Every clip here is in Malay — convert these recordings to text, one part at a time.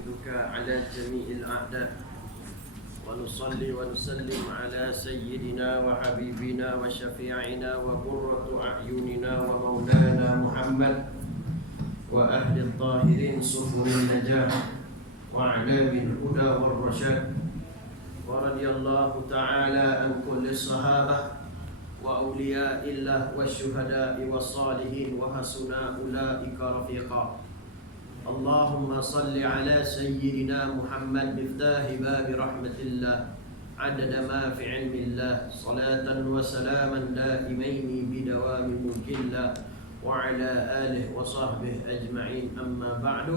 نحمدك على جميع الأعداء ونصلي ونسلم على سيدنا وحبيبنا وشفيعنا وقرة أعيننا ومولانا محمد وأهل الطاهرين سفر النجاة وأعلام الهدى والرشاد ورضي الله تعالى عن كل الصحابة وأولياء الله والشهداء والصالحين وحسن أولئك رفيقا. اللهم صل على سيدنا محمد مفتاح باب رحمة الله عدد ما في علم الله صلاة وسلاما دائمين بدوام ملك الله وعلى آله وصحبه أجمعين. أما بعد،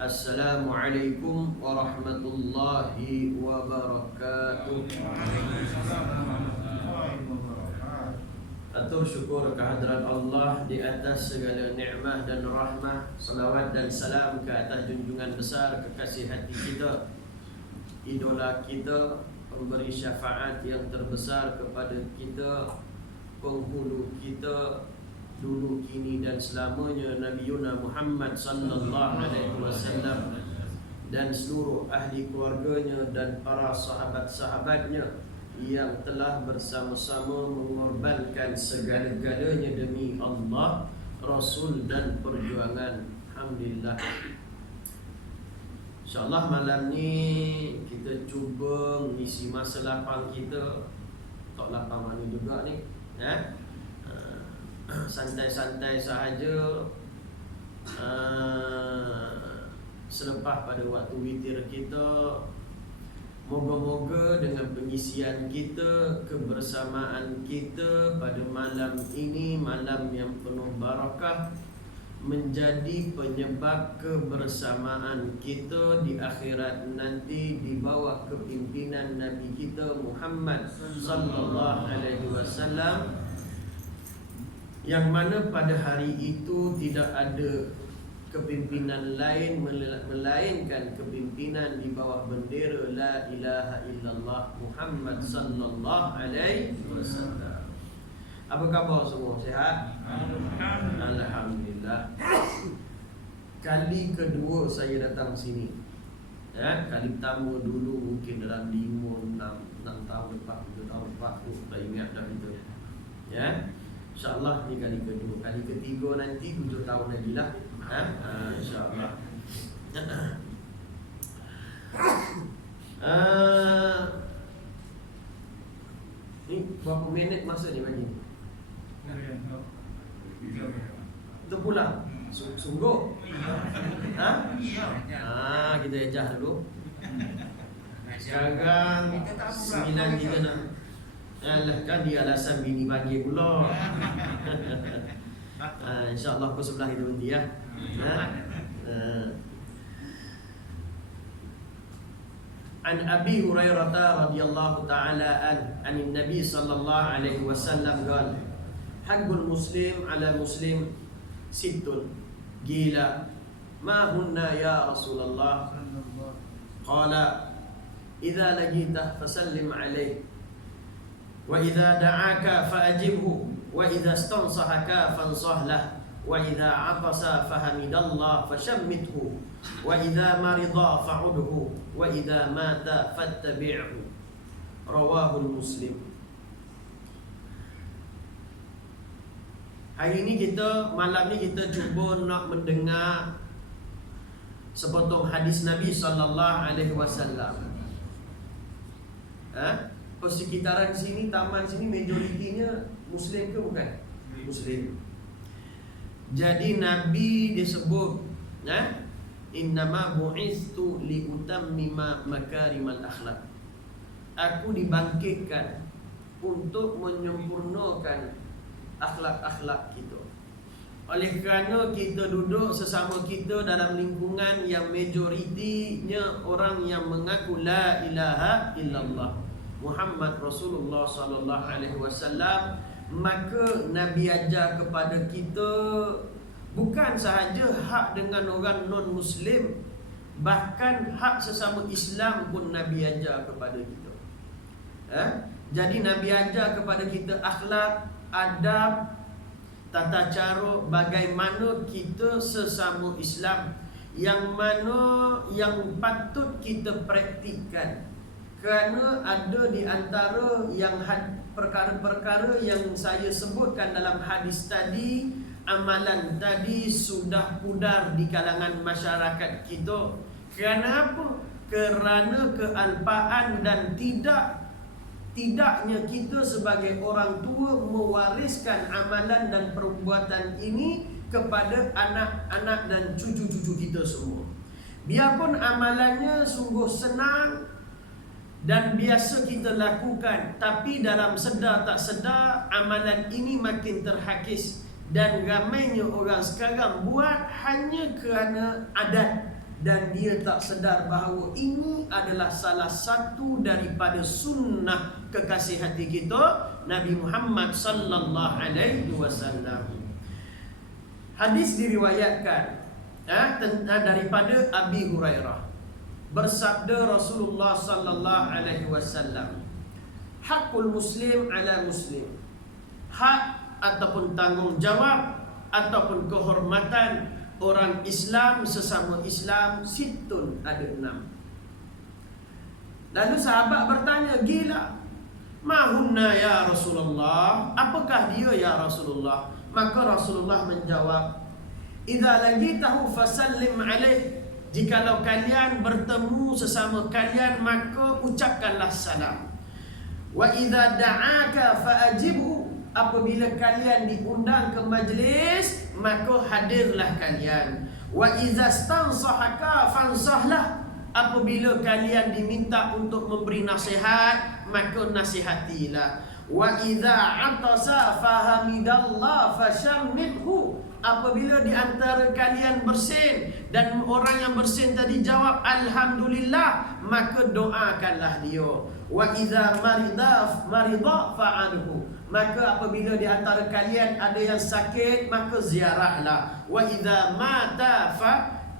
السلام عليكم ورحمة الله وبركاته. Atur syukur kehadirat Allah di atas segala nikmat dan rahmah. Salawat dan salam ke atas junjungan besar kekasih hati kita, idola kita, pemberi syafaat yang terbesar kepada kita, penghulu kita dulu, kini dan selamanya, Nabi Muhammad sallallahu alaihi wasallam, dan seluruh ahli keluarganya dan para sahabat-sahabatnya yang telah bersama-sama mengorbankan segala-galanya demi Allah, Rasul dan perjuangan. Alhamdulillah. InsyaAllah malam ni kita cuba mengisi masa lapang kita. Tak lapang mana juga ni, santai-santai sahaja. Selepas pada waktu witir kita, moga-moga dengan pengisian kita, kebersamaan kita pada malam ini, malam yang penuh barakah, menjadi penyebab kebersamaan kita di akhirat nanti di bawah kepimpinan Nabi kita Muhammad sallallahu alaihi wasallam, yang mana pada hari itu tidak ada kepimpinan lain melainkan kepimpinan di bawah bendera la ilaha illallah Muhammad sallallahu alaihi wasallam. Apa khabar semua? Sihat? Alhamdulillah. Kali kedua saya datang sini. Kali pertama dulu mungkin dalam 5-6 tahun lepas, 7 tahun lepas, tak ingat dah itu. InsyaAllah ni kali kedua. Kali ketiga nanti 7 tahun lagi lah. InsyaAllah. Ni berapa minit masa ni bagi ni? Kita pulang? Sungguh? Kita ejah dulu. Sekarang 9.36. Alah, kan dia alasan bini bagi pula. InsyaAllah pukul 11 kita berhenti ya. An Abi Hurairah radhiyallahu ta'ala an Nabi sallallahu alaihi wasallam qala haqqul muslim ala muslim sittun qila ma hunna ya Rasulullah qala idza laqita fasallim alaihi wa idza da'aka fa'ajibhu wa idza istansahaka fansah lahu wa idza 'atasa fahamidallah fashammithu wa idza marida fa'udhu wa idza mata fattabi'hu. Rawahul Muslim. Hari ini malam ni kita cuba nak mendengar sepotong hadis Nabi sallallahu alaihi wasallam. Persekitaran sini, taman sini majoritinya Muslim ke bukan? Muslim. Jadi Nabi disebut innama bu'istu liutammima makarimal akhlak. Aku dibangkitkan untuk menyempurnakan akhlak-akhlak kita. Oleh kerana kita duduk sesama kita dalam lingkungan yang majoritinya orang yang mengaku la ilaha illallah Muhammad Rasulullah sallallahu alaihi wasallam, maka Nabi ajar kepada kita bukan sahaja hak dengan orang non-Muslim, bahkan hak sesama Islam pun Nabi ajar kepada kita. Jadi Nabi ajar kepada kita akhlak, adab, tata cara bagaimana kita sesama Islam yang mana yang patut kita praktikkan, kerana ada di antara yang perkara-perkara yang saya sebutkan dalam hadis tadi, amalan tadi sudah pudar di kalangan masyarakat kita. Kerana apa? Kerana kealpaan dan tidaknya kita sebagai orang tua mewariskan amalan dan perbuatan ini kepada anak-anak dan cucu-cucu kita semua. Biarpun amalannya sungguh senang dan biasa kita lakukan, tapi dalam sedar tak sedar amalan ini makin terhakis. Dan ramainya orang sekarang buat hanya kerana adat, dan dia tak sedar bahawa ini adalah salah satu daripada sunnah kekasih hati kita, Nabi Muhammad sallallahu alaihi wasallam. Hadis diriwayatkan daripada Abi Hurairah. Bersabda Rasulullah sallallahu alaihi wasallam, hakul muslim ala muslim. Hak ataupun tanggungjawab ataupun kehormatan orang Islam sesama Islam situn, ada 6. Lalu sahabat bertanya, gila, mahunna ya Rasulullah, apakah dia ya Rasulullah? Maka Rasulullah menjawab, idza lagitahu fasallim alaih. Jikalau kalian bertemu sesama kalian, maka ucapkanlah salam. Wa idza da'aka fa'ajibhu. Apabila kalian diundang ke majlis, maka hadirlah kalian. Wa idza stansahaka fansahlah. Apabila kalian diminta untuk memberi nasihat, maka nasihatilah. Wa idza atasa fahamidallah fashammidhu. Apabila di antara kalian bersin dan orang yang bersin tadi jawab alhamdulillah, maka doakanlah dia. Wa idza marida fa'anhu. Maka apabila di antara kalian ada yang sakit, maka ziarahlah. Wa idza mata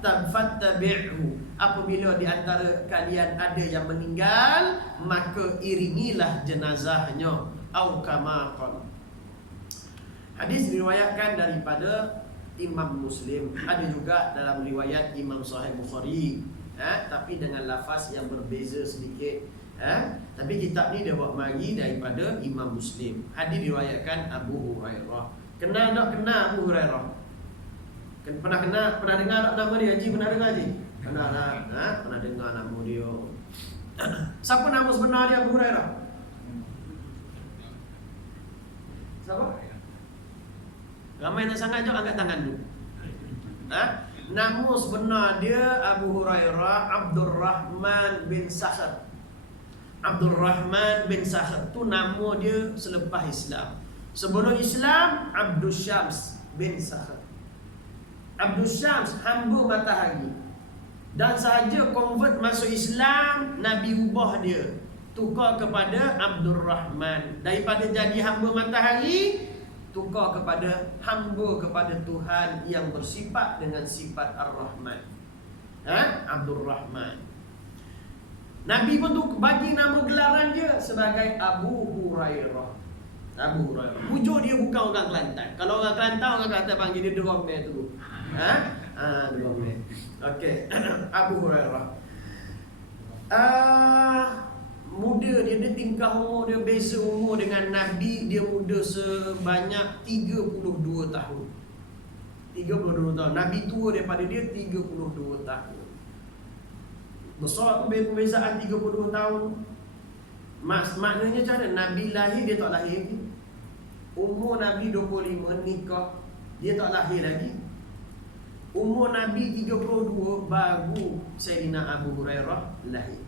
fattabi'hu. Apabila di antara kalian ada yang meninggal, maka iringilah jenazahnya. Au kama qala. Hadis diriwayatkan daripada Imam Muslim. Ada juga dalam riwayat Imam Sahih Bukhari, tapi dengan lafaz yang berbeza sedikit. Tapi kitab ni dia buat mari daripada Imam Muslim. Hadis diriwayatkan Abu Hurairah. Kenal tak kenal Abu Hurairah? Pernah dengar tak nama dia? Haji pernah dengar Haji? Pernah tak? Pernah dengar nama dia. Siapa nama sebenar dia Abu Hurairah? Siapa? Ramai nak sangat jauh, angkat tangan dulu. Nama sebenar dia Abu Hurairah Abdurrahman bin Sakhr. Abdurrahman bin Sakhr tu nama dia selepas Islam. Sebelum Islam, Abdul Syams bin Sakhr. Abdul Syams, hamba matahari. Dan sahaja convert masuk Islam, Nabi ubah dia, tukar kepada Abdurrahman. Daripada jadi hamba matahari, tukar kepada hamba kepada Tuhan yang bersifat dengan sifat Ar-Rahman. Abdurrahman. Nabi pun tu bagi nama gelaran dia sebagai Abu Hurairah. Abu Hurairah. Wujud dia bukan orang Kelantan. Kalau orang Kelantan, orang Kelantan panggil dia Deromel tu. Deromel. Okey. Abu Hurairah. Muda dia tingkah umur dia beza umur dengan Nabi. Dia muda sebanyak 32 tahun. 32 tahun. Nabi tua daripada dia 32 tahun. Besar tu perbezaan 32 tahun. Maknanya macam mana? Nabi lahir, dia tak lahir lagi. Umur Nabi 25 nikah, dia tak lahir lagi. Umur Nabi 32 baru Sayyidina Abu Hurairah lahir.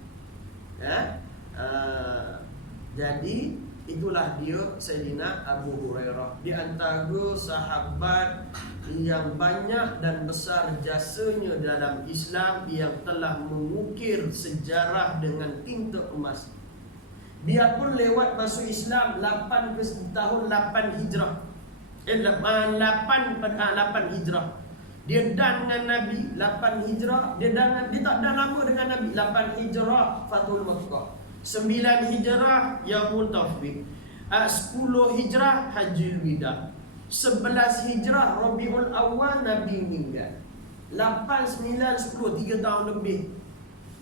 Jadi itulah dia Sayyidina Abu Hurairah, di antara sahabat yang banyak dan besar jasanya dalam Islam, yang telah mengukir sejarah dengan tinta emas. Biarpun lewat masuk Islam 8 tahun 8 Hijrah. 8 Hijrah. Dia dan dengan Nabi 8 Hijrah, dia tak dan lama dengan Nabi. 8 Hijrah Fathul Makkah, 9 Hijrah Yaumul Tawfiq, 10 Hijrah Hajjul Wida, 11 Hijrah Rabiul Awal Nabi meninggal. 8, 9, 10, 3 tahun lebih.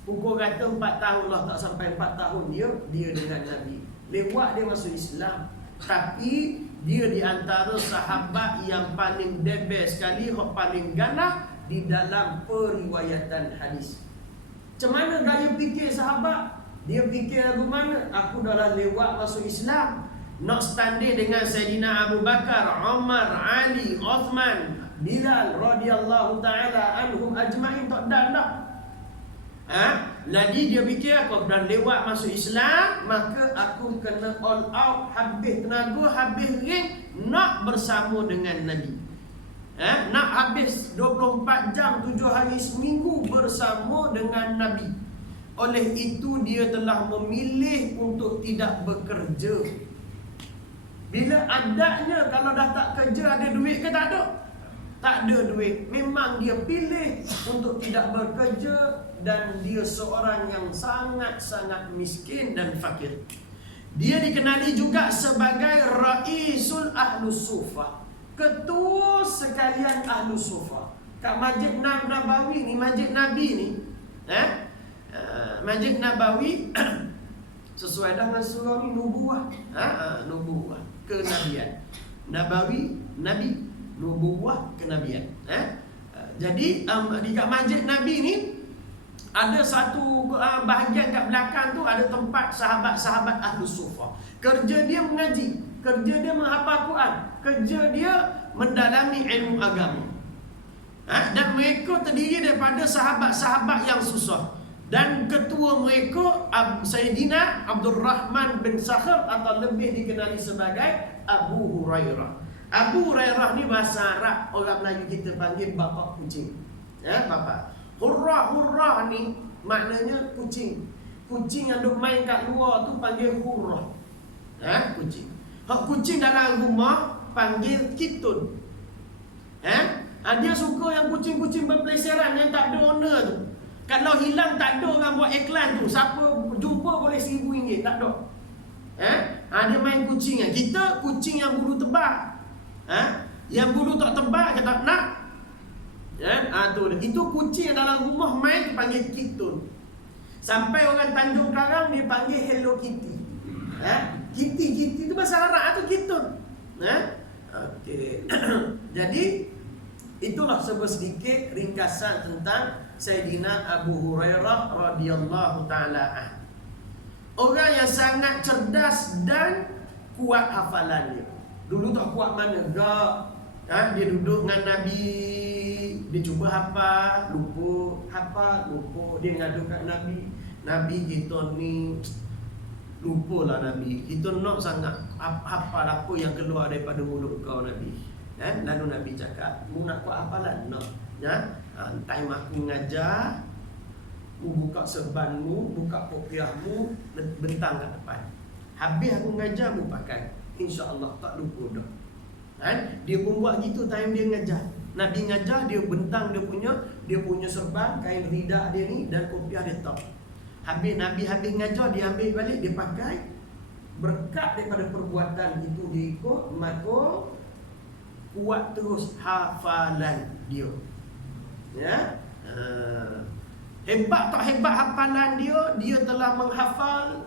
Pukul kata 4 tahun lah, tak sampai 4 tahun dia dengan Nabi. Lewat dia masuk Islam. Tapi dia di antara sahabat yang paling the best sekali, yang paling ganah di dalam periwayatan hadis. Macam mana gaya fikir sahabat? Dia fikir lagu mana? Aku dah lewat masuk Islam, nak standing dengan Sayyidina Abu Bakar, Umar, Ali, Uthman, Bilal radhiyallahu ta'ala anhum ajma'in, tak dah. Lagi dia fikir aku dah lewat masuk Islam, maka aku kena all out, habis tenaga, habis ring, nak bersama dengan Nabi. Nak habis 24 jam 7 hari seminggu bersama dengan Nabi. Oleh itu dia telah memilih untuk tidak bekerja. Bila adanya, kalau dah tak kerja, ada duit ke tak ada? Tak ada duit. Memang dia pilih untuk tidak bekerja. Dan dia seorang yang sangat-sangat miskin dan fakir. Dia dikenali juga sebagai Raisul Ahlus Sufah, ketua sekalian Ahlus Sufah. Kat Masjid Nabawi ni, Masjid Nabi ni, Masjid Nabawi sesuai dengan surah ni nubuah. Nubuah, kenabian. Nabawi, Nabi, nubuah, kenabian. Jadi di kat Masjid Nabi ni ada satu bahagian kat belakang tu ada tempat sahabat-sahabat Ahlus Sufah. Kerja dia mengaji, kerja dia menghafal Quran, kerja dia mendalami ilmu agama. Dan mereka terdiri daripada sahabat-sahabat yang susah. Dan ketua mereka Sayyidina Abdul Rahman bin Sakhar, atau lebih dikenali sebagai Abu Hurairah. Abu Hurairah ni bahasa Arab, orang Melayu kita panggil bapa kucing. Bapa. Hurrah ni maknanya kucing. Kucing yang duk main kat luar tu panggil hurrah. Kucing. Kucing dalam rumah panggil kitun. Dia suka yang kucing-kucing berpeleseran yang tak ada owner tu. Kalau hilang, tak ada orang buat iklan tu, siapa jumpa boleh RM1,000, tak ada. Dia main kucing. Kita kucing yang bulu tebal. Yang bulu tak tebal kita tak nak. Itu kucing yang dalam rumah main dipanggil kitun. Sampai orang Tanjung Karang dia panggil Hello Kitty. Kitty tu bahasa Arab tu kitun. Okey. Jadi itulah sedikit ringkasan tentang Sayyidina Abu Hurairah radhiyallahu ta'ala. Orang yang sangat cerdas dan kuat hafalannya. Dulu tak kuat mana gak. Dia duduk dengan Nabi, dia cuba hafal, lupa, hafal, lupa. Dia ngadu kat Nabi, Nabi kita ni lupalah Nabi. Kita nak sangat hafal apa yang keluar daripada mulut kau Nabi. Lalu Nabi cakap, mu nak kuat hafalan? Nak. Time aku mengajar, mu buka serbanmu, buka kopiahmu, bentang kat depan. Habis aku mengajar, mu pakai. InsyaAllah tak lupa dah. Dia pun buat gitu time dia ngajar. Nabi ngajar, dia bentang dia punya serban, kain rida dia ni dan kopiah dia top. Habis Nabi ngajar, dia ambil balik, dia pakai. Berkat daripada perbuatan itu dia ikut, maka kuat terus hafalan dia. Hebat tak hebat hafalan dia telah menghafal.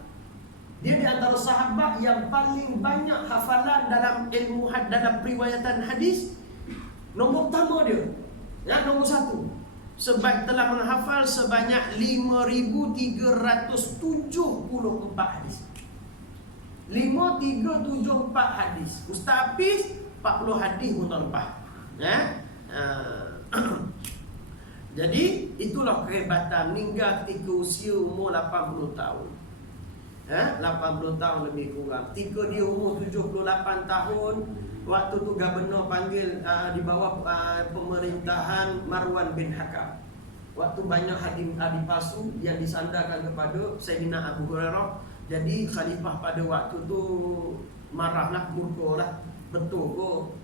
Dia di antara sahabat yang paling banyak hafalan dalam ilmu dalam periwayatan hadis. Nombor pertama dia, nombor 1, sebab telah menghafal sebanyak 5,374 hadis. 5,374 hadis. Ustaz Hafiz 40 hadis pun tak lepas. Jadi itulah kehebatan hingga ketika usia umur 80 tahun. 80 tahun lebih kurang. Ketika dia umur 78 tahun, waktu tu gubernur panggil di bawah pemerintahan Marwan bin Hakam. Waktu banyak hadis palsu yang disandarkan kepada Sayyidina Abu Hurairah. Jadi khalifah pada waktu tu marahlah, murkalah. Betul kok.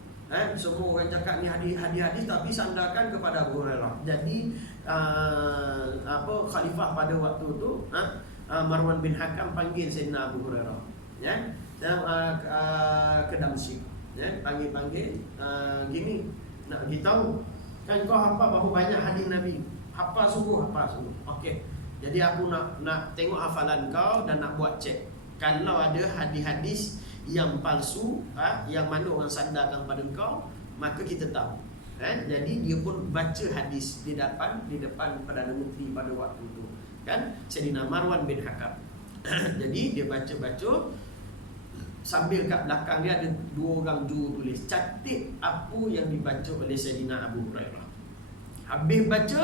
Semua orang cakap ni hadis tapi sandarkan kepada Abu Hurairah. Jadi khalifah pada waktu tu Marwan bin Hakam panggil Sayyidina Abu Hurairah, ke Damsyik, panggil gini, nak beritahu Kan kau hafal berapa banyak hadis Nabi? Hafal sungguh. Okey. Jadi aku nak tengok hafalan kau dan nak buat cek. Kalau ada hadis-hadis yang palsu, yang mana orang sandarkan pada kau, maka kita tahu. Jadi dia pun baca hadis di depan Perdana Menteri pada waktu itu. Kan? Sayyidina Marwan bin Hakam. Jadi dia baca-baca, sambil kat belakang dia ada dua orang juru tulis, catat apa yang dibaca oleh Sayyidina Abu Hurairah. Habis baca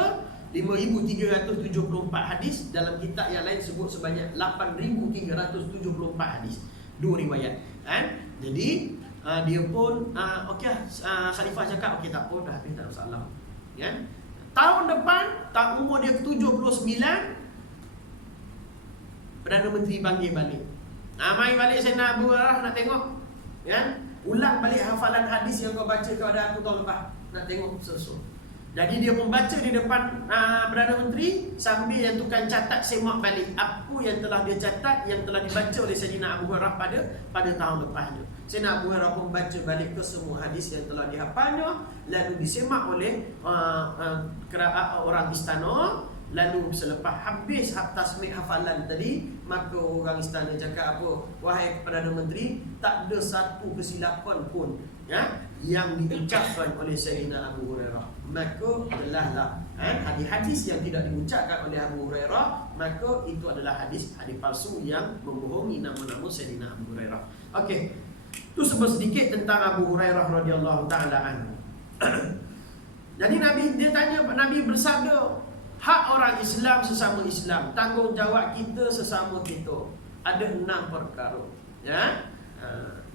5,374 hadis. Dalam kitab yang lain sebut sebanyak 8,374 hadis. Dua riwayat. Jadi dia pun okey, Khalifah cakap okey, tak apa, dah habis, tak ada masalah. Tahun depan, umur dia ke-79, Perdana Menteri panggil balik. Mari balik Sayyidina Abu Hurairah, nak tengok. Ulang balik hafalan hadis yang kau baca kepada aku tahun lepas. Nak tengok sesuatu. Jadi dia membaca di depan Perdana Menteri, sambil yang tukang catat semak balik apa yang telah dia catat, yang telah dibaca oleh Sayyidina Abu Hurairah pada tahun lepas itu. Sayyidina Abu Hurairah pun baca balik ke semua hadis yang telah dihafalnya, lalu disemak oleh orang istana. Lalu selepas habis tasmik hafalan tadi, maka orang istana cakap apa? Wahai Perdana Menteri, tak ada satu kesilapan pun yang diucapkan oleh Sayyidina Abu Hurairah. Maka telahlah hadis-hadis yang tidak diucapkan oleh Abu Hurairah, maka itu adalah hadis palsu yang membohongi nama-nama Sayyidina Abu Hurairah. Okey. Itu sedikit tentang Abu Hurairah radhiyallahu taala anhu. Jadi Nabi bersabda, hak orang Islam sesama Islam, tanggungjawab kita sesama kita. Ada 6 perkara.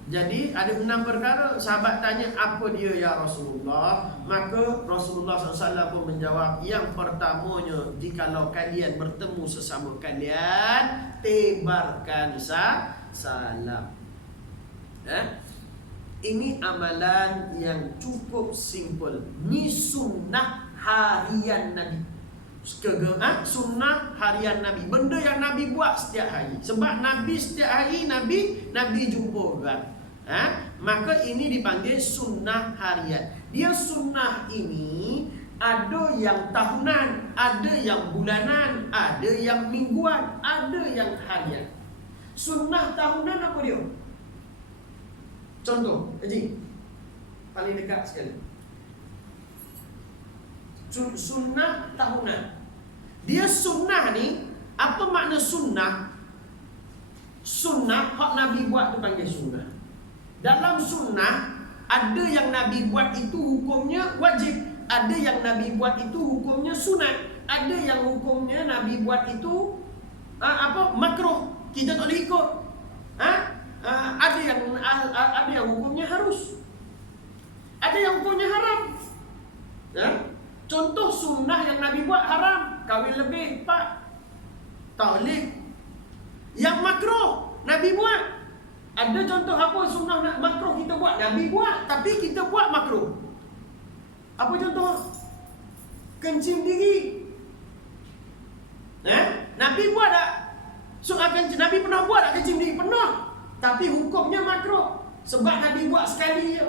Jadi ada 6 perkara. Sahabat tanya, apa dia ya Rasulullah? Maka Rasulullah SAW pun menjawab, yang pertamanya, jikalau kalian bertemu sesama kalian, tebarkan salam. Ini amalan yang cukup simple. Ni sunnah harian Nabi. Sunnah harian Nabi. Benda yang Nabi buat setiap hari. Sebab Nabi setiap hari Nabi jumpa orang. Maka ini dipanggil sunnah harian. Dia sunnah ini ada yang tahunan, ada yang bulanan, ada yang mingguan, ada yang harian. Sunnah tahunan apa dia? Contoh, Haji, paling dekat sekali. Sunnah tahunan. Dia sunnah ni, apa makna sunnah? Sunnah, hak Nabi buat tu panggil sunnah. Dalam sunnah, ada yang Nabi buat itu hukumnya wajib. Ada yang Nabi buat itu hukumnya sunat. Ada yang hukumnya Nabi buat itu makruh. Kita tak boleh ikut. Ada yang hukumnya harus. Ada yang hukumnya haram. Contoh sunnah yang Nabi buat haram, kahwin lebih 4, tak boleh. Yang makruh Nabi buat. Ada contoh apa sunnah makruh kita buat? Nabi buat, tapi kita buat makruh. Apa contoh? Kencing diri. Nabi buat tak? Nabi pernah buat tak kencing diri? Pernah. Tapi hukumnya makruh. Sebab Nabi buat sekali je.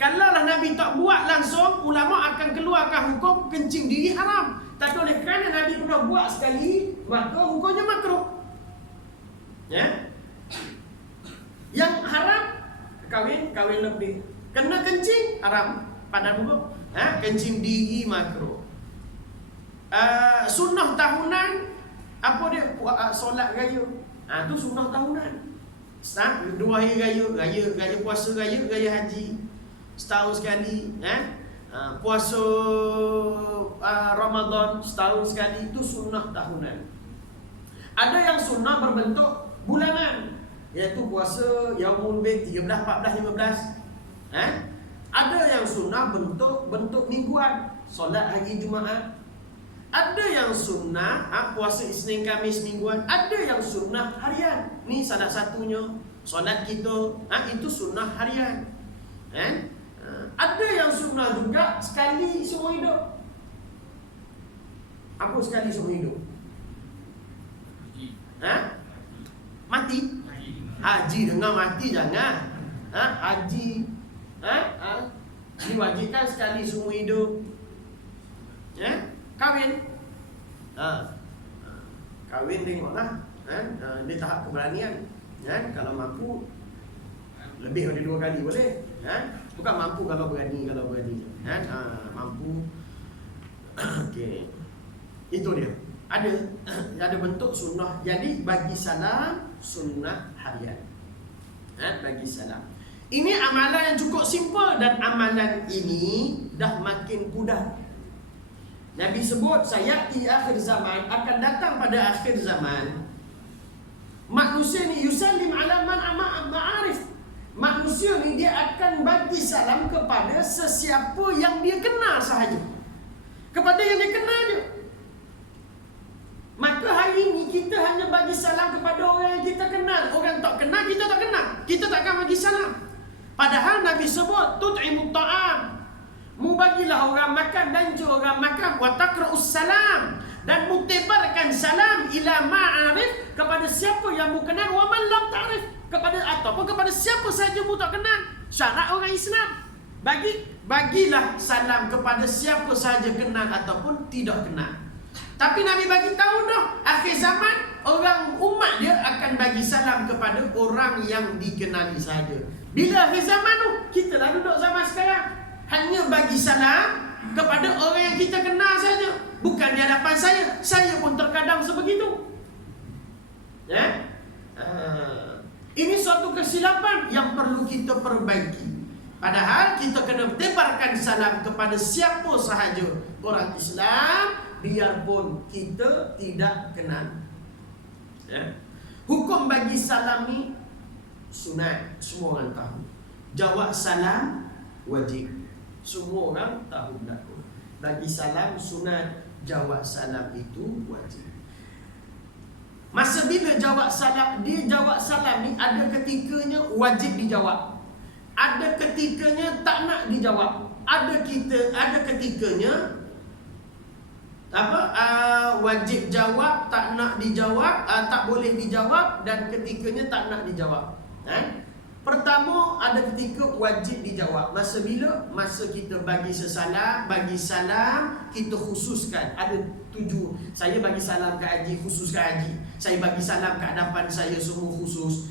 Kalaulah Nabi tak buat langsung, ulama akan keluarkan hukum kencing diri haram. Tapi oleh kerana Nabi pernah buat sekali, maka hukumnya makruh. Yang haram, kahwin lebih. Kena kencing haram. Pada hukum kencing diri makruh. Sunnah tahunan, apa dia? Solat raya. Tu sunnah tahunan. 2 hari raya puasa, raya haji setahun sekali, puasa Ramadan setahun sekali, itu sunnah tahunan. Ada yang sunnah berbentuk bulanan, iaitu puasa Yaumul Bid 13, 14, 15. Ada yang sunnah bentuk mingguan, solat hari Jumaat. Ada yang sunnah puasa Isnin Khamis mingguan. Ada yang sunnah harian. Ni salah satunya. Solat kita itu sunnah harian. Ada yang sunnah juga sekali seumur hidup. Apa sekali seumur hidup? Mati. Haji dengan mati jangan. Haji. Diwajibkan sekali seumur hidup. Kahwin. Kahwin tengoklah, di tahap keberanian. Kalau mampu lebih dari 2 kali boleh. Bukan mampu kalau berani. Mampu. Okey. Itu dia. Ada bentuk sunnah. Jadi bagi salam sunnah harian. Bagi salam. Ini amalan yang cukup simple, dan amalan ini dah makin pudar. Nabi sebut, sayati akhir zaman, akan datang pada akhir zaman, manusia ni yusallim ala man ma'arif. Manusia ni dia akan bagi salam kepada sesiapa yang dia kenal sahaja. Kepada yang dia kenal je. Maka hari ini kita hanya bagi salam kepada orang yang kita kenal. Orang tak kenal, kita tak kenal, kita takkan bagi salam. Padahal Nabi sebut, tut'imut ta'am, mu bagilah orang makan dan juga orang makan, wa taqra'us salam, dan mu tebarkan salam ila ma'arif, kepada siapa yang mu kenal, wa man lam ta'rif, ataupun kepada siapa saja mu tak kenal. Syarat orang Islam, bagilah salam kepada siapa saja kenal ataupun tidak kenal. Tapi Nabi bagi tahu dah, akhir zaman orang umat dia akan bagi salam kepada orang yang dikenali saja. Bila akhir zaman tu, kita dah duduk zaman sekarang, hanya bagi salam kepada orang yang kita kenal saja. Bukan di hadapan saya pun terkadang sebegitu. Ini suatu kesilapan yang perlu kita perbaiki. Padahal kita kena tebarkan salam kepada siapa sahaja orang Islam, biarpun kita tidak kenal. Hukum bagi salam ni sunat, semua orang tahu. Jawab salam wajib, semua orang tahu berlaku. Bagi salam sunat, jawab salam itu wajib. Masa bila jawab salam, dia jawab salam ni ada ketikanya wajib dijawab, ada ketikanya tak nak dijawab, ada ketikanya wajib jawab, tak nak dijawab, tak boleh dijawab, dan ketikanya tak nak dijawab. Pertama, ada ketika wajib dijawab. Masa bila? Masa kita bagi salam, kita khususkan. Ada 7. Saya bagi salam ke haji, khusus ke haji. Saya bagi salam ke hadapan saya, semua khusus.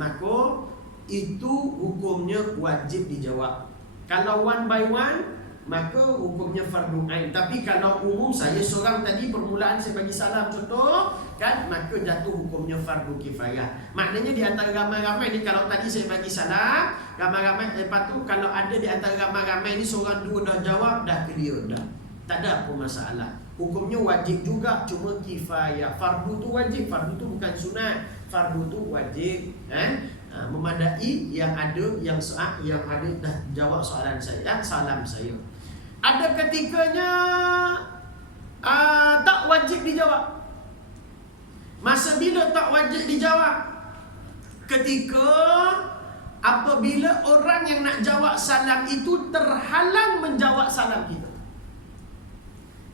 Maka itu hukumnya wajib dijawab. Kalau one by one, maka hukumnya fardu ain. Tapi kalau umum, saya seorang tadi permulaan saya bagi salam contoh kan, maka jatuh hukumnya fardu kifayah. Maknanya di antara ramai-ramai ni, kalau tadi saya bagi salam ramai-ramai, lepas tu kalau ada di antara ramai-ramai ni seorang dua dah jawab, dah clear dah, tak ada apa masalah. Hukumnya wajib juga, cuma kifayah. Fardu tu wajib, fardu tu bukan sunat, fardu tu wajib memadai yang ada dah jawab soalan saya, salam saya. Ada ketikanya tak wajib dijawab. Masa bila tak wajib dijawab? Ketika apabila orang yang nak jawab salam itu terhalang menjawab salam kita.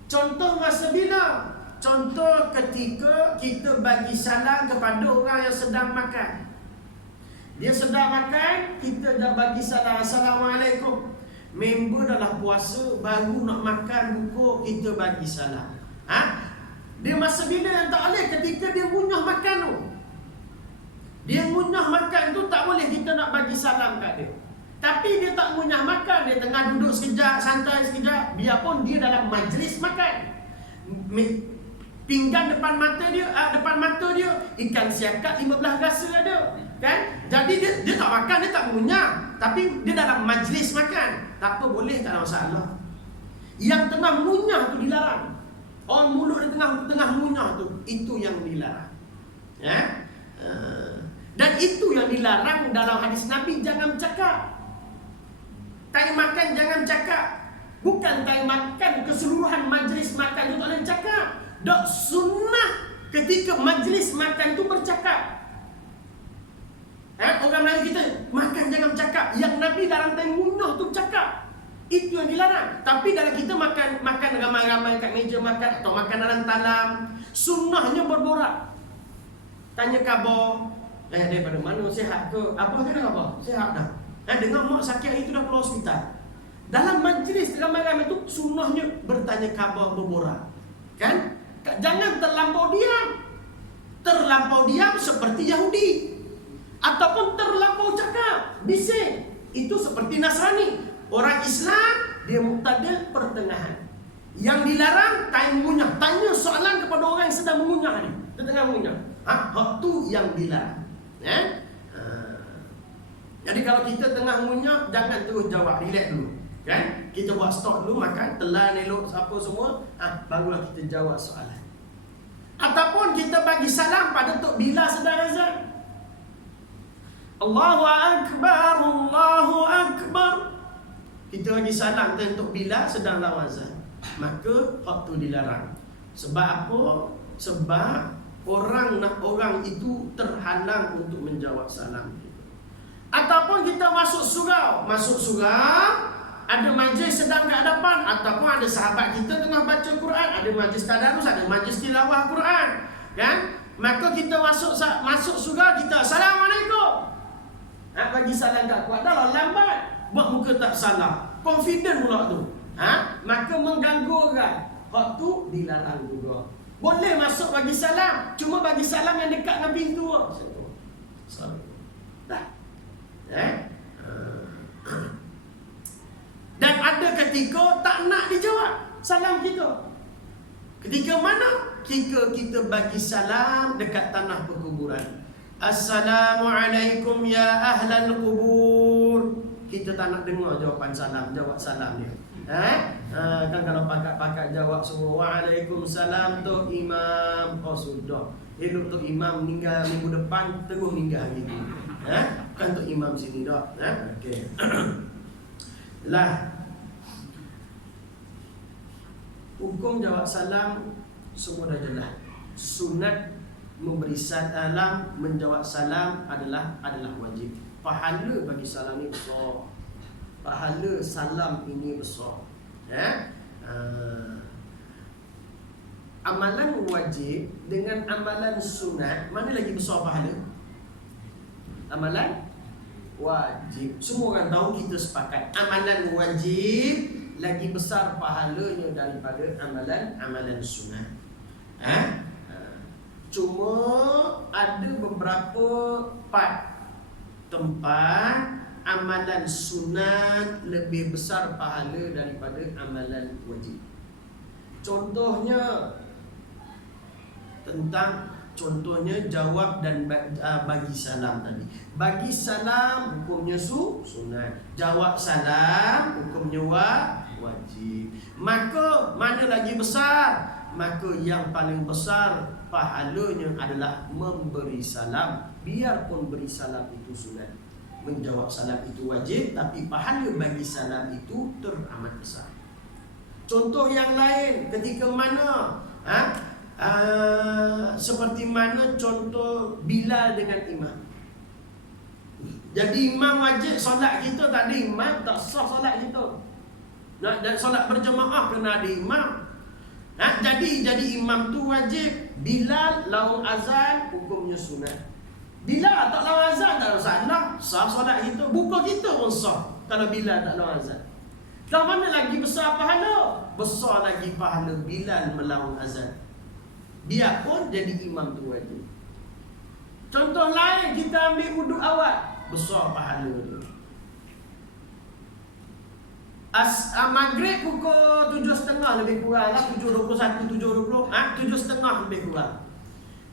Contoh masa bila? Contoh ketika kita bagi salam kepada orang yang sedang makan. Dia sedang makan, kita dah bagi salam, Assalamualaikum. Member dalam puasa, baru nak makan buka, kita bagi salam. Dia masa bila yang tak boleh? Ketika dia ngunyah makan tu. Dia ngunyah makan tu tak boleh kita nak bagi salam kat dia. Tapi dia tak ngunyah makan, dia tengah duduk sekejap, santai sekejap, biarpun dia dalam majlis makan. Pinggan depan mata dia, ikan siakap 15 rasa ada. Kan? Jadi dia tak makan, dia tak ngunyah, tapi dia dalam majlis makan. Tak apa, boleh, tak ada masalah. Yang tengah ngunyah tu dilarang. Orang mulut dia tengah ngunyah tu, itu yang dilarang. Dan itu yang dilarang dalam hadis Nabi, jangan cakap. Time makan jangan cakap. Bukan time makan, keseluruhan majlis makan tu tak boleh cakap. Dok sunnah ketika majlis makan tu bercakap. Orang Melayu kita makan jangan cakap. Yang Nabi larang time ngunyah tu cakap. Itu yang dilarang. Tapi dalam kita makan ramai-ramai kat meja makan atau makan dalam talam, sunnahnya berborak. Tanya khabar, daripada mana, sihat ke? Apa kena khabar? Sihat dah. Dengar mak sakit hari tu dah keluar hospital. Dalam majlis ramai-ramai itu sunnahnya bertanya khabar, berborak. Kan? Jangan terlampau diam. Terlampau diam seperti Yahudi. Ataupun terlampau cakap, bising. Itu seperti Nasrani. Orang Islam, dia muktadil pertengahan. Yang dilarang, tak mengunyah. Tanya soalan kepada orang yang sedang mengunyah ni. Dia tengah mengunyah. Hak tu yang dilarang. Jadi kalau kita tengah mengunyah, jangan terus jawab. Relax dulu. Kan? Kita buat stop dulu, makan, telan, elok, apa semua. Barulah kita jawab soalan. Ataupun kita bagi salam pada Tok Bilal sedang azan. Allahu Akbar, Allahu Akbar. Kita bagi salam kepada Tok Bilal sedang lawazan. Maka waktu dilarang. Sebab apa? Sebab orang itu terhalang untuk menjawab salam. Ataupun kita masuk surau. Masuk surau, ada majlis sedang ke hadapan. Ataupun ada sahabat kita tengah baca Quran. Ada majlis tadarus, ada majlis tilawah Quran. Kan? Maka kita masuk surau, kita Assalamualaikum. Bagi salam tak kuat. Dah lah lambat. Buat muka tak salah. Confident pula tu. Maka mengganggu orang. Waktu dilarang juga. Boleh masuk bagi salam. Cuma bagi salam yang dekat dengan pintu. Dah. Dan ada ketika tak nak dijawab salam kita. Ketika mana? Ketika kita bagi salam dekat tanah perkuburan. Assalamualaikum ya ahlal kubur. Kita tak nak dengar jawapan salam, jawab salam dia. Kan kalau pakak-pakak jawab semua Waalaikumsalam Tok Imam. Oh sudah. Elok Tok Imam meninggal minggu depan, terus meninggal gitu. Kan Tok Imam sini dah. Okey. Lah. Hukum jawab salam semua dah jelas. Sunat memberi salam, menjawab salam adalah wajib. Pahala bagi salam ini besar. Pahala salam ini besar. Amalan wajib dengan amalan sunat, mana lagi besar pahala? Amalan wajib. Semua orang tahu, kita sepakat. Amalan wajib lagi besar pahalanya daripada amalan sunat. Cuma ada beberapa tempat amalan sunat lebih besar pahala daripada amalan wajib. Contohnya jawab dan bagi salam tadi. Bagi salam hukumnya sunat. Jawab salam hukumnya wajib. Maka mana lagi besar? Maka yang paling besar pahalanya adalah memberi salam. Biarpun beri salam itu sunat, menjawab salam itu wajib, tapi pahala bagi salam itu teramat besar. Contoh yang lain, ketika mana seperti mana contoh Bilal dengan imam. Jadi imam wajib, solat kita tak ada imam, tak sah solat kita. Dan solat berjemaah kena ada imam. Jadi imam tu wajib. Bilal lawan azan hukumnya sunat. Bilal tak lawan azan tak ada salah, sah solat kita. Buka kita pun sah kalau Bilal tak lawan azan. Dah mana lagi besar pahala? Besar lagi pahala Bilal melawan azan. Biarpun jadi imam tu wajib. Contoh lain, kita ambil wuduk awal, besar pahala tu. Maghrib pukul 7.30 lebih kurang lah, 7.21, 7.20, 7.30 lebih kurang.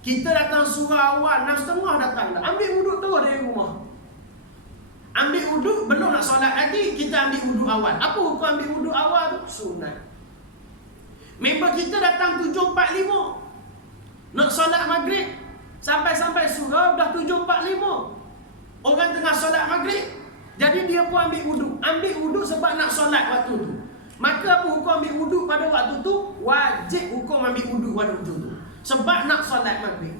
Kita datang surau awal 6.30 datang dah. Ambil wuduk terus dari rumah. Ambil wuduk, belum nak solat lagi, kita ambil wuduk awal. Apa hukum ambil wuduk awal tu? Sunat. Member kita datang 7.45 nak solat maghrib. Sampai surau dah 7.45. Orang tengah solat maghrib. Jadi dia pun ambil wuduk. Ambil wuduk sebab nak solat waktu tu. Maka apa hukum ambil wuduk pada waktu tu? Wajib hukum ambil wuduk pada waktu tu. Sebab nak solat maghrib.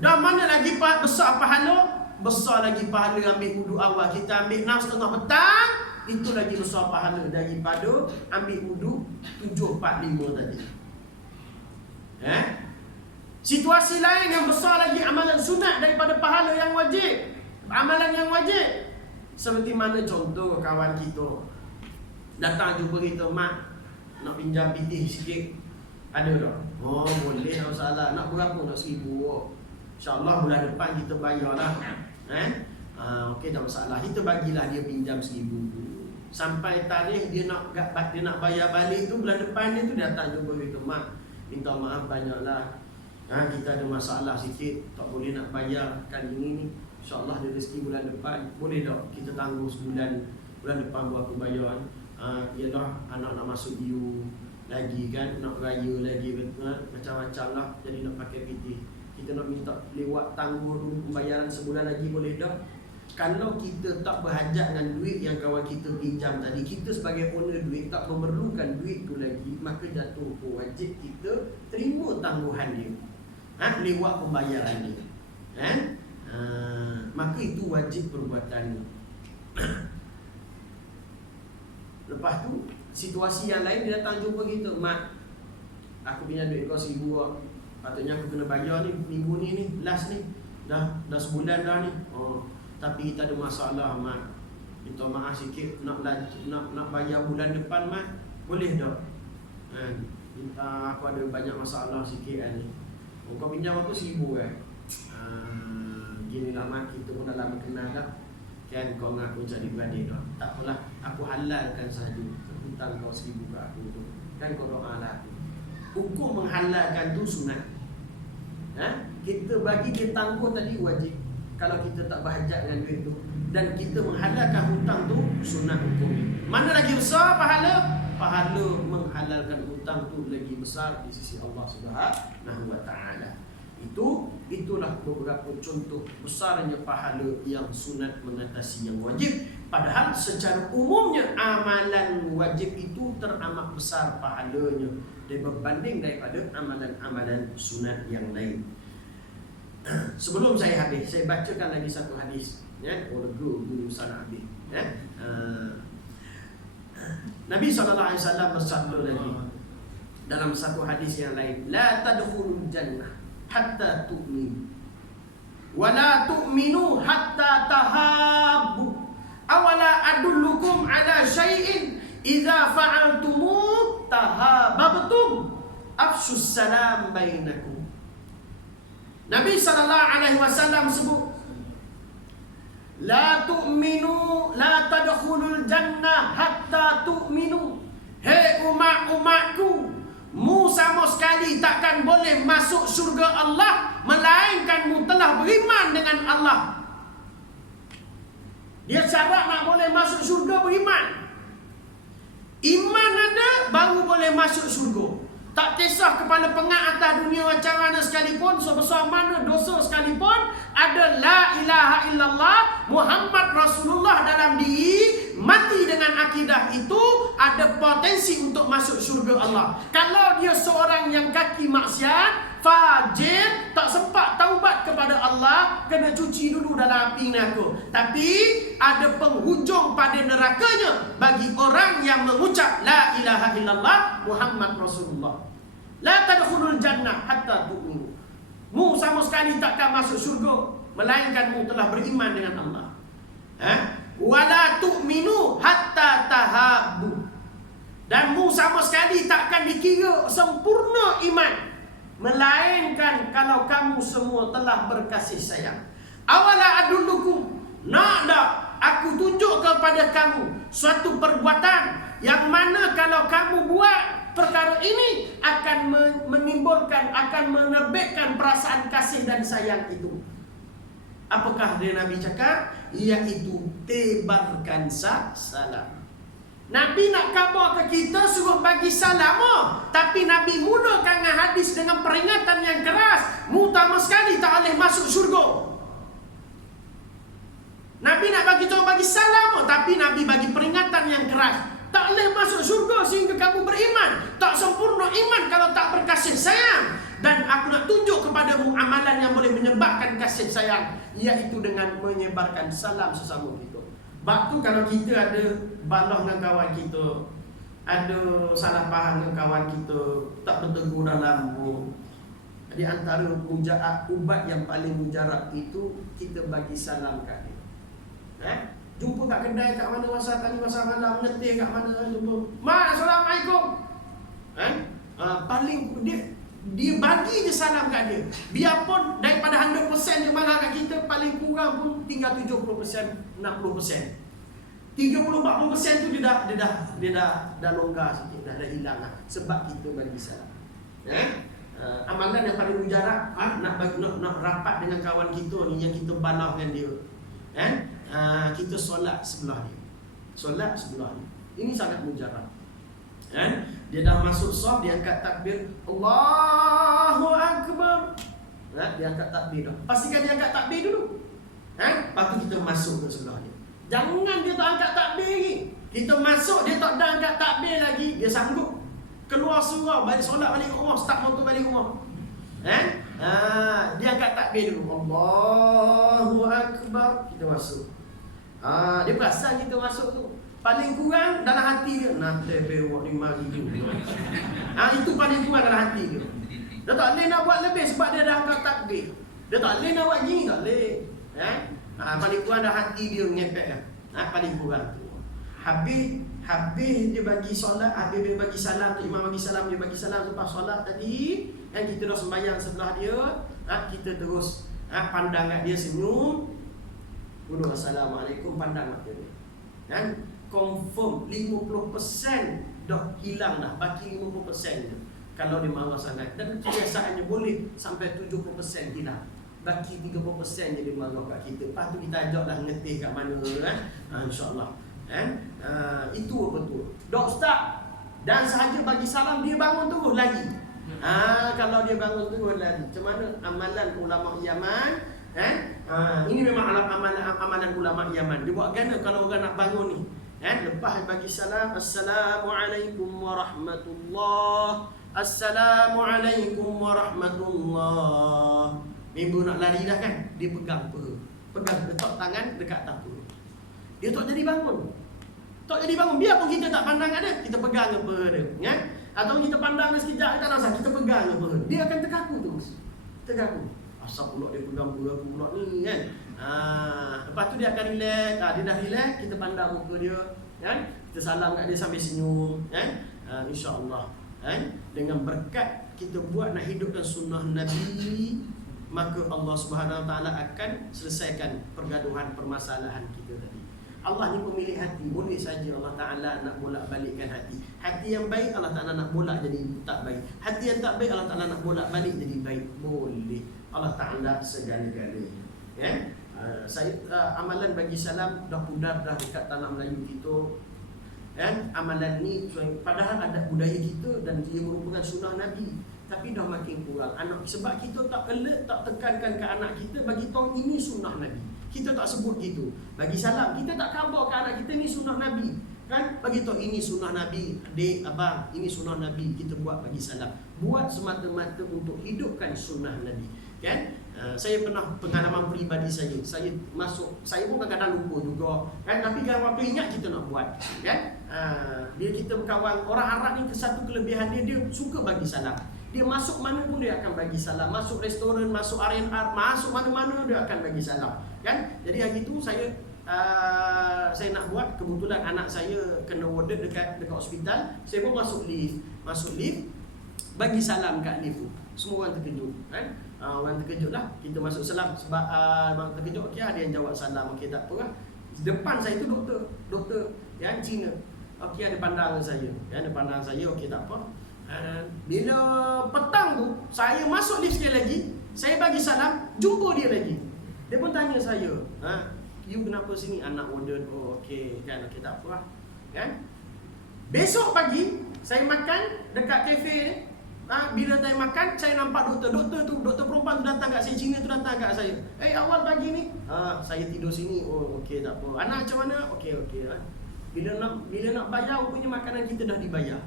Dah mana lagi besar pahala? Besar lagi pahala ambil wuduk awal. Kita ambil 6.30 petang, itu lagi besar pahala daripada ambil wuduk 7.45 tadi. Situasi lain yang besar lagi amalan sunat daripada pahala yang wajib. Amalan yang wajib, seperti mana contoh kawan kita Datang jumpa kita, mak nak pinjam pitih sikit. Ada tak? Oh boleh, tak masalah. Nak berapa? Nak 1,000. InsyaAllah bulan depan kita bayar lah. Okey, tak masalah. Kita bagilah dia pinjam 1,000. Sampai tarikh dia nak bayar balik tu, bulan depan dia tu datang jumpa kita, mak minta maaf banyaklah. Kita ada masalah sikit, tak boleh nak bayar kali ini ni. InsyaAllah dia rezeki bulan depan. Boleh tak kita tangguh sebulan, bulan depan buat aku bayar. Yalah, anak nak masuk U lagi kan, nak raya lagi, macam-macam lah. Jadi nak pakai PT, kita nak minta lewat tangguh dulu pembayaran sebulan lagi, boleh tak? Kalau kita tak berhajat dengan duit yang kawan kita pinjam tadi, kita sebagai owner duit tak memerlukan duit tu lagi, maka jatuh wajib kita terima tangguhan dia, lewat pembayaran dia. Maka itu wajib perbuatan. Lepas tu situasi yang lain, dia datang jumpa kita, mak aku pinjam duit kau 1,000 lah. Patutnya aku kena bayar ni minggu ni last ni. Dah sebulan dah ni. Tapi kita ada masalah, mak. Minta maaf sikit, nak bayar bulan depan, mak. Boleh tak? Aku ada banyak masalah sikit ni. Kau pinjam aku 1,000 kan? Ginilah, mak, kita pun dah lama kenal dah. Kan kau ngaku jadi beradik dah. Tak apalah, aku halalkan sahaja hutang kau 1,000 ke aku tu. Kan kau doa lah aku. Hukum menghalalkan tu sunat. Kita bagi dia tangguh tadi wajib. Kalau kita tak berhajat dengan duit tu, dan kita menghalalkan hutang tu, sunat hukum. Mana lagi besar pahala? Pahala menghalalkan hutang tu lagi besar di sisi Allah Subhanahu wa ta'ala. Itulah beberapa contoh besarnya pahala yang sunat mengatasi yang wajib. Padahal secara umumnya amalan wajib itu teramat besar pahalanya berbanding daripada amalan-amalan sunat yang lain. Sebelum saya habis, saya bacakan lagi satu hadis, guru sana habis. Nabi SAW bersabda lagi dalam satu hadis yang lain, la tadkhulul jannah hatta tu'minu wa la tu'minu hatta tahabbu awala adullukum ala syai'in idza fa'altumu tahabbtum afshus salam bainakum. Nabi SAW sebut, la tu'minu, la tadkhulul jannah hatta tu'minu. Hei umat-umatku, mu sama sekali takkan boleh masuk syurga Allah melainkan mu telah beriman dengan Allah. Dia syarat nak boleh masuk syurga beriman. Iman ada baru boleh masuk syurga. Tak kisah kepala pengat atas dunia macam mana sekalipun, sebesar mana dosa sekalipun, ada la ilaha illallah Muhammad Rasulullah dalam diri, mati dengan akidah itu, ada potensi untuk masuk syurga Allah. Kalau dia seorang yang kaki maksiat, fajir, tak sempat taubat kepada Allah, kena cuci dulu dalam api neraka. Tapi ada penghujung pada nerakanya bagi orang yang mengucap la ilaha illallah Muhammad Rasulullah. La tadkhulul jannah hatta tu'minu. Mu sama sekali takkan masuk syurga melainkan mu telah beriman dengan Allah. Wala tu'minu hatta tahabbu. Dan mu sama sekali takkan dikira sempurna iman melainkan kalau kamu semua telah berkasih sayang. Awala adullukum, nak tak aku tunjuk kepada kamu suatu perbuatan yang mana kalau kamu buat perkara ini akan menimbulkan, akan menerbitkan perasaan kasih dan sayang itu. Apakah dia Nabi cakap? Iaitu tebarkan salam. Nabi nak khabar ke kita suruh bagi salam, tapi Nabi mulakan dengan hadis dengan peringatan yang keras. Mu sama sekali tak boleh masuk syurga. Nabi nak bagi kita bagi salam, tapi Nabi bagi peringatan yang keras. Tak boleh masuk syurga sehingga kamu beriman. Tak sempurna iman kalau tak berkasih sayang. Dan aku nak tunjuk kepadamu amalan yang boleh menyebabkan kasih sayang, iaitu dengan menyebarkan salam sesama kita. Sebab tu kalau kita ada balah dengan kawan kita, ada salah faham dengan kawan kita, tak bertegur dalam di antara ubat yang paling mujarab itu kita bagi salam kat dia. Jumpa kat kedai kat mana masa tadi masa malam, ngetih kat mana jumpa. Mak, Assalamualaikum. Paling dia bagi je salam kat dia. Biarpun daripada 100% dia marah kat kita, paling kurang pun tinggal 70%, 60%. 30-40% tu dia dah longgar sikit, dah hilang lah. Sebab kita bagi salam. Amalan yang paling mujarab, nak rapat dengan kawan kita ni yang kita balah dengan dia. Kita solat sebelah dia. Solat sebelah dia. Ini sangat mujarab. Dia dah masuk saf, dia angkat takbir, Allahu Akbar. Dia angkat takbir dah. Pastikan dia angkat takbir dulu. Lepas tu kita masuk ke sebelah dia. Jangan dia tak angkat takbir lagi. Kita masuk, dia tak dah angkat takbir lagi, dia sanggup keluar surau, balik solat balik rumah, start motor balik rumah. Dia angkat takbir dulu, Allahu Akbar. Kita masuk. Dia perasan kita masuk tu. Paling kurang dalam hati dia, nanti bewak 5 ribu. Itu paling kurang dalam hati dia. Dia tak boleh nak buat lebih sebab dia dah angkat takbir. Dia tak boleh nak buat gini, tak boleh. Paling kurang dalam hati dia ngepek lah. Paling kurang tu. Habis dia bagi solat, habis dia bagi salam, tu imam bagi salam, dia bagi salam lepas solat tadi, yang kita dah sembahyang sebelah dia, kita terus pandang kat dia, senyum. Assalamualaikum, pandang mata dia. Confirm 50% dah hilang dah, baki 50% je. Kalau dia marah sangat, dan kebiasaannya boleh sampai 70% hilang, baki 30% je dia marah kat kita. Lepas tu kita ajaklah ngetih kat mana, insyaAllah. Itu betul. Dok start dan sahaja bagi salam, dia bangun terus lagi. Kalau dia bangun terus lagi, macam mana amalan ulama Yaman? Ini memang amalan ulama Yaman. Dia buat gana kalau orang nak bangun ni. Lepas bagi salam, Assalamualaikum warahmatullahi, Assalamualaikum warahmatullahi. Member nak lari dah kan, dia pegang perut, pegang letak tangan dekat atas perut. Dia tak jadi bangun. Tak jadi bangun. Biarpun kita tak pandang ada, kita pegang apa dia. Atau kita pandang dia sekejap, tak rasa, kita pegang apa. Dia akan terkaku terus. Terkaku. Asal pula dia pegang apa pula ni kan. Lepas tu dia akan relax. Dia dah relax, kita pandang muka dia kan. Kita salam kat dia sambil senyum kan. InsyaAllah dengan berkat kita buat nak hidupkan sunnah Nabi, maka Allah Subhanahu Wa Taala akan selesaikan pergaduhan permasalahan kita tadi. Allah ni pemilik hati. Boleh saja Allah Ta'ala nak bolak balikkan hati. Hati yang baik Allah Ta'ala nak bolak jadi tak baik. Hati yang tak baik Allah Ta'ala nak bolak balik jadi baik. Boleh. Allah Ta'ala segala-galanya. Amalan bagi salam dah pudar dah dekat tanah Melayu kita. Amalan ni padahal ada budaya kita dan dia merupakan sunnah Nabi, tapi dah makin kurang. Sebab kita tak alert, tak tekankan ke anak kita, bagi tahu ini sunnah Nabi. Kita tak sebut gitu. Bagi salam, kita tak khabar ke anak kita ni sunnah Nabi. Kan? Bagi tahu ini sunnah Nabi, adik, abang, ini sunnah Nabi. Kita buat bagi salam. Buat semata-mata untuk hidupkan sunnah Nabi. Kan? Saya pernah pengalaman peribadi saya. Saya pun kadang-kadang lupa juga. Kan? Tapi kalau waktu ingat kita nak buat. Kan? Dia kita berkawan, orang Arab ni satu kelebihan dia suka bagi salam. Dia masuk mana pun dia akan bagi salam. Masuk restoran, masuk R&R, masuk mana-mana dia akan bagi salam. Kan? Jadi hari tu saya nak buat, kebetulan anak saya kena warded dekat hospital. Saya pun masuk lift, bagi salam kat lift tu. Semua orang terkejut, kan? Orang terkejut lah. Kita masuk salam sebab orang terkejut. Okey, dia yang jawab salam. Okey, tak apa lah. Depan saya tu doktor yang Cina. Okey, dia pandang saya. Dia pandang saya, okey tak apa. Bila petang tu, saya masuk lift sekali lagi, saya bagi salam, jumpa dia lagi. Dia pun tanya saya, you kenapa sini? Anak warden. Oh okey, kan, okey tak apa lah. Kan? Besok pagi, saya makan dekat kafe ni. Bila saya makan, saya nampak doktor perempuan tu datang kat saya, Cina tu datang kat saya. Awal pagi ni, saya tidur sini. Oh okey tak apa. Anak macam mana? Okey. Bila nak bayar, rupanya makanan kita dah dibayar.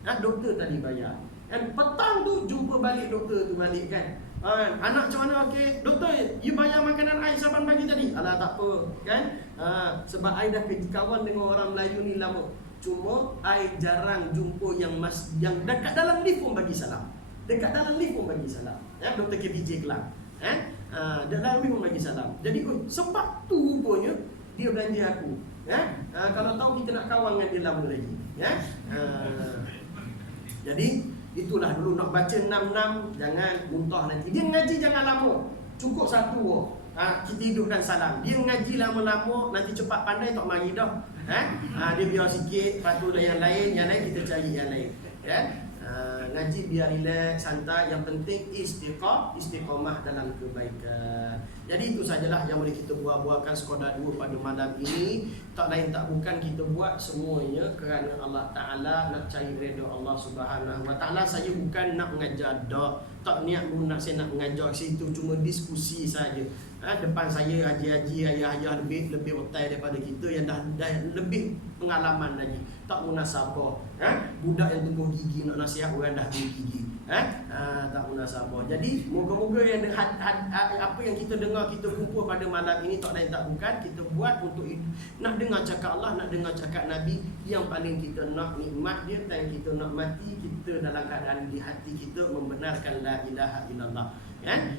Doktor tadi bayar. Dan petang tu jumpa balik doktor tu balik kan. Anak macam mana? Okey. Doktor, you bayar makanan I 8 pagi tadi? Alah tak apa kan. Sebab I dah kawan dengan orang Melayu ni lama. Cuma I jarang jumpa yang dekat dalam lift pun bagi salam. Dekat dalam lift pun bagi salam. Doktor KPJ Kelang. Dalam lift pun bagi salam. Jadi sebab tu rupanya dia belanja aku. Kalau tahu kita nak kawan dengan dia lama lagi. Jadi itulah dulu nak baca 6 jangan muntah nanti. Dia ngaji jangan lama. Cukup satu kita hidupkan salam. Dia ngaji lama-lama nanti cepat pandai tak mari dah. Dia biar sikit, lepas tu yang lain kita cari yang lain. Ngaji biar relax, santai. Yang penting istiqamah dalam kebaikan. Jadi itu sajalah yang boleh kita buat-buatkan sekadar dua pada malam ini. Tak lain tak bukan kita buat semuanya kerana Allah Ta'ala, nak cari redha Allah Subhanahu Wa Ta'ala. Saya bukan nak mengajar dak. Tak niat pun saya nak mengajar situ, cuma diskusi saja. Depan saya haji-haji, ayah-ayah lebih otai daripada kita yang dah lebih pengalaman lagi. Tak munasabah. Budak yang tumbuh gigi nak nasihat orang dah bergigi. Tak munasabah. Jadi moga-moga yang apa yang kita dengar, kita kumpul pada malam ini tak lain tak bukan kita buat untuk nak dengar cakap Allah, nak dengar cakap Nabi. Yang paling kita nak nikmat dia, dan kita nak mati kita dalam keadaan di hati kita membenarkan la ilaha illallah.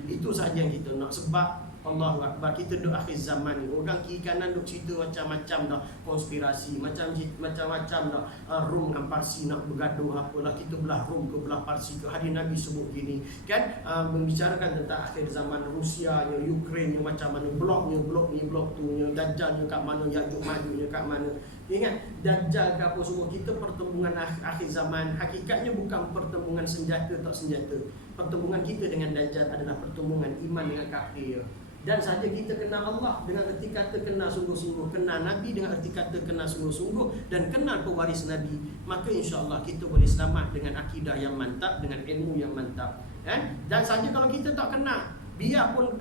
Itu sahaja yang kita nak. Sebab Allahu Akbar, kita duduk akhir zaman ni, orang kiri kanan duduk cerita macam-macam dah, konspirasi macam-macam dah. Rom dan Parsi nak bergaduh apalah, kita belah Rom ke belah Parsi ke. Hadis Nabi sebut gini kan, membicarakan tentang akhir zaman, Rusia, Ukraine, macam mana blok ni blok tu, Dajjalnya kat mana, Ya'juj Ma'juj kat mana. Ingat Dajjal ke apa semua, kita pertemuan akhir zaman. Hakikatnya bukan pertemuan senjata tak senjata. Pertemuan kita dengan Dajjal adalah pertemuan iman dengan kafir. Dan saja kita kenal Allah dengan erti kata kenal sungguh-sungguh, kenal Nabi dengan erti kata kenal sungguh-sungguh, dan kenal pewaris Nabi, maka insya-Allah kita boleh selamat dengan akidah yang mantap, dengan ilmu yang mantap. Dan saja kalau kita tak kenal, biarpun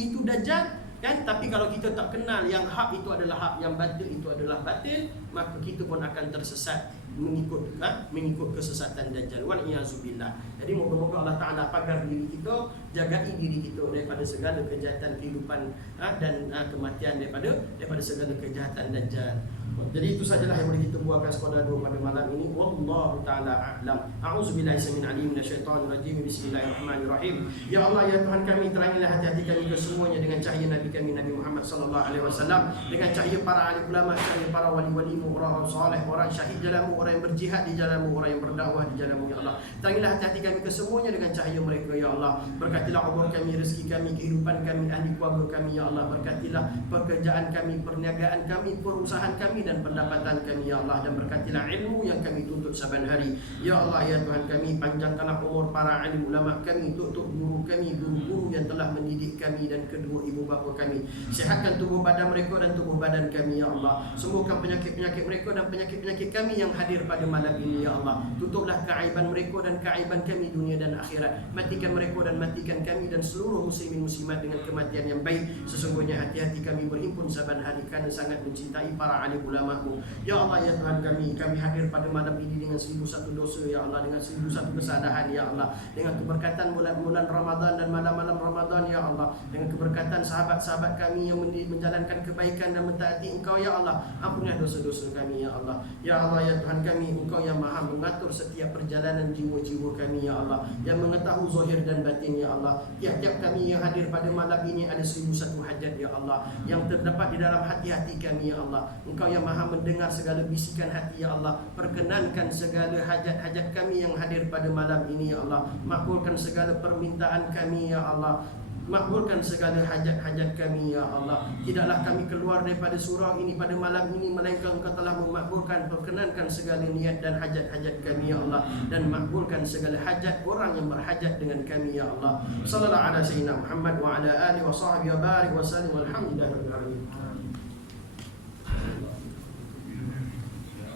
itu Dajjal kan, tapi kalau kita tak kenal yang hak itu adalah hak, yang batil itu adalah batil, maka kita pun akan tersesat mengikut kesesatan Dajjal. Wal iyazubillah. Jadi moga-moga Allah Ta'ala pagar diri kita, jagai diri kita daripada segala kejahatan kehidupan dan kematian, daripada segala kejahatan Dajjal. Jadi itu sajalah yang boleh kita buatkan sekadar dua pada malam ini. Wallahu ta'ala a'lam. A'udzubillahi samil alim minasyaitonir rajim. Bismillahirrahmanirrahim. Ya Allah, ya Tuhan kami, terangilah hati-hati kami kesemuanya dengan cahaya Nabi kami Nabi Muhammad sallallahu alaihi wasallam, dengan cahaya para alim ulama, cahaya para wali-walimu, orang saleh, orang syahid jalanmu, orang yang berjihad di jalanmu, orang yang berdakwah di jalanmu. Ya Allah, terangilah hati-hati kami kesemuanya dengan cahaya mereka. Ya Allah, berkatilah umur kami, rezeki kami, kehidupan kami, ahli keluarga kami. Ya Allah, berkatilah pekerjaan kami, perniagaan kami, perusahaan kami dan pendapatan kami. Ya Allah, dan berkatilah ilmu yang kami tuntut saban hari. Ya Allah, ya Tuhan kami, panjangkanlah umur para alim ulama kami, tutup guru kami, guru-guru yang telah mendidik kami, dan kedua ibu bapa kami. Sihatkan tubuh badan mereka dan tubuh badan kami. Ya Allah, sembuhkan penyakit-penyakit mereka dan penyakit-penyakit kami yang hadir pada malam ini. Ya Allah, tutuplah keaiban mereka dan keaiban kami dunia dan akhirat. Matikan mereka dan matikan kami dan seluruh muslimin muslimat dengan kematian yang baik. Sesungguhnya hati-hati kami berhimpun saban hari kerana sangat mencintai para alim ulama-Mu. Ya Allah, ya Tuhan kami hadir pada malam ini dengan 1001 dosa. Ya Allah, dengan 1001 kesalahan. Ya Allah, dengan keberkatan bulan-bulan Ramadan dan malam-malam Ramadan. Ya Allah, dengan keberkatan sahabat-sahabat kami yang menjalankan kebaikan dan mentaati Engkau. Ya Allah, ampunilah dosa-dosa kami. Ya Allah, ya Allah, ya Tuhan kami, Engkau yang maha mengatur setiap perjalanan jiwa-jiwa kami. Ya Allah, yang mengetahui zahir dan batin. Ya Allah, tiap-tiap kami yang hadir pada malam ini ada 1001 hajat. Ya Allah, yang terdapat di dalam hati-hati kami. Ya Allah, Engkau yang maha mendengar segala bisikan hati. Ya Allah, perkenankan segala hajat-hajat kami yang hadir pada malam ini. Ya Allah, makbulkan segala permintaan kami. Ya Allah, makbulkan segala hajat-hajat kami. Ya Allah, tidaklah kami keluar daripada surau ini pada malam ini melainkan Engkau telah memakbulkan, perkenankan segala niat dan hajat-hajat kami. Ya Allah, dan makbulkan segala hajat orang yang berhajat dengan kami. Ya Allah, sallallahu ala sayyidina Muhammad wa ala alihi wa sahbihi wa barik wa sallim walhamdulillahirabbil alamin.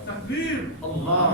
Takbir. Allah